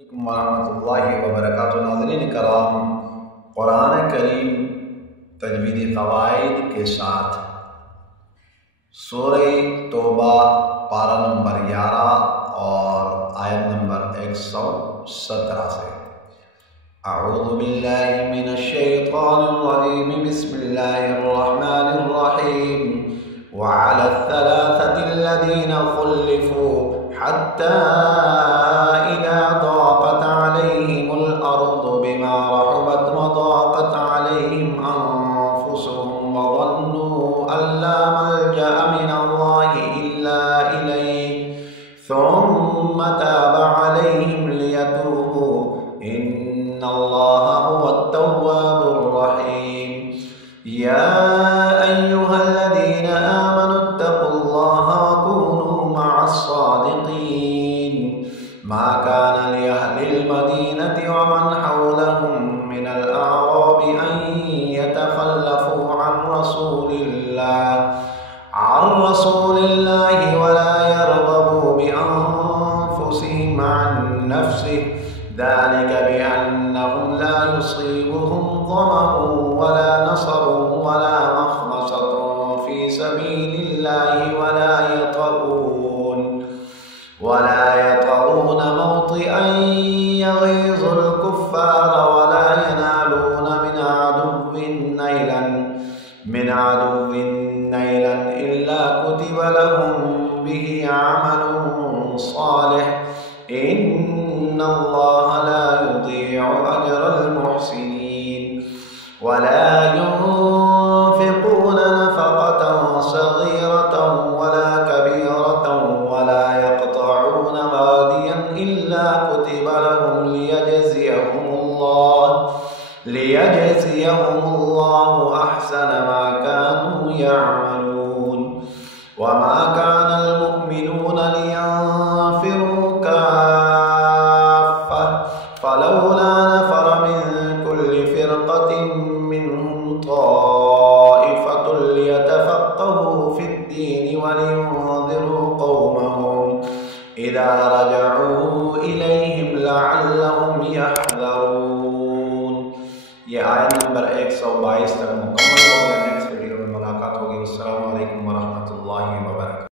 वरहमतुल्लाहि वबरकातुहू। नाज़रीन कराम, कुरान करीम तजवीदी क़वाइद के साथ सूरह तौबा पारा नंबर 11 और आयत नंबर 117 से अऊज़ु बिल्लाहि मिनश शैतानिर रजीम बिस्मिल्लाहिर रहमानिर रहीम व अला थलाथति लज़ीना खुल्लिफू हत्ता इज़ा ज़ाक़त अलैहिमुल अर्ज़ु बिमा रहुबत व ज़ाक़त अलैहिम अनफुसुहुम व ज़न्नू अल्ला मल्जअ मिनल्लाहि इल्ला इलैहि सुम्मा ताबा अलैहिम लियतूबू इन्नल्लाहा हुवत तव्वाबुर रहीम। या अय्युहल्लज़ीना आमनुत्तक़ुल्लाहा व कूनू मअस सादिक़ीन। मा कान लिअहलिल मदीनति व मन हौलहुम मिनल अअराबि अन यतखल्लफू अन रसूलिल्लाहि व ला यरग़बू बिअन्फुसिहिम अन नफ्सिहि ज़ालिका बिअन्नहुम ला युसीबुहुम ज़मअun व ला नसबun व ला मख़मसतun फ़ी सबीलिल्लाहि व ला यतऊन मौतिअन यग़ीज़ुल कुफ़्फ़ार व ला यनालून मिन अदुव्विन नैलन इल्ला कुतिब लहुम बिही अमलुन सालिह इन्नल्लाहा ला युज़ीअु अजरल मुहसिनीन। व ला युनफ़िक़ून नफ़क़तन सग़ीरतन व ला कबीरतन व ला यक़तऊन वादियन इल्ला कुतिब लहुम लियजज़ियहुमुल्लाहु अहसन मा कानू यअमलून। व मा कानल मुअ्मिनूना लियंफ़िरू काफ़्फ़ह फ़लौला नफ़र मिन कुल्लि फ़िरक़तिन मिनहुम ताइफ़तुन लियतफ़क़्क़हू फ़िद्दीन व लियुनज़िरू क़ौमहुम इज़ा रजअू इलैहिम लअल्लहुम यहज़रून। ये आयत नंबर 122 तक मुकम्मल हो गया। नेक्स्ट वीडियो में मुलाकात होगी। अस्सलामु अलैकुम।